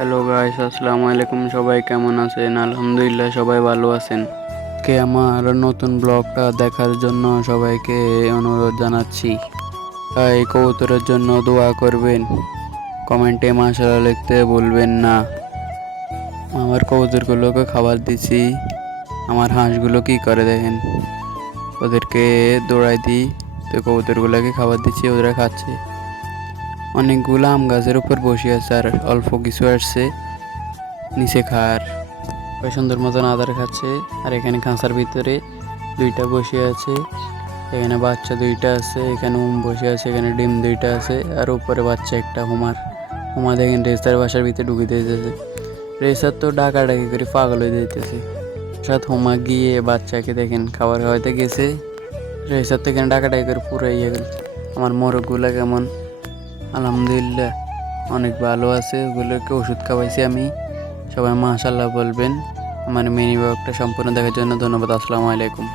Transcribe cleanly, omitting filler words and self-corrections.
Hello guys, আসসালামু আলাইকুম। সবাই কেমন আছেন? আলহামদুলিল্লাহ সবাই ভালো আছেন। কে আমার নতুন ব্লগটা দেখার জন্য সবাইকে অনুরোধ জানাচ্ছি। এই কবুতরের জন্য দোয়া করবেন, কমেন্টে মাশাআল্লাহ লিখতে ভুলবেন না। আমার কবুতরগুলোকে খাবার দিছি। আমার হাঁসগুলো কি করে দেখেন, ওদেরকে দৌড়াই দিই, তো কবুতরগুলোকে খাবার দিচ্ছি, ওরা খাচ্ছে। অনেকগুলো আম গাছের উপর বসে আছে আর অল্প কিছু আসছে নিচে খার। ওই সুন্দর মতন আদার খাচ্ছে। আর এখানে খাঁচার ভিতরে দুইটা বসে আছে, এখানে বাচ্চা দুইটা আছে, এখানে বসে আছে, এখানে ডিম দুইটা আছে, আর উপরে বাচ্চা একটা হুমা দেখেন রেসার বাসার ভিতরে ঢুকে দিতেছে। রেসার তো ডাকাডাকি করে পাগল হয়ে যাইতেছে। সাথে হুমা গিয়ে বাচ্চাকে দেখেন খাবার খাওয়াইতে গেছে, রেসার তো এখানে ডাকাডাকি করে পুরো ইয়ে গেল। আমার মোরগগুলা কেমন? আলহামদুলিল্লাহ অনেক ভালো আছে, ওগুলোকে ওষুধ খাওয়াইছি আমি। সবাই মাশাআল্লাহ বলবেন। আমার মিনি ব্লগটা সম্পূর্ণ দেখার জন্য ধন্যবাদ। আসসালামু আলাইকুম।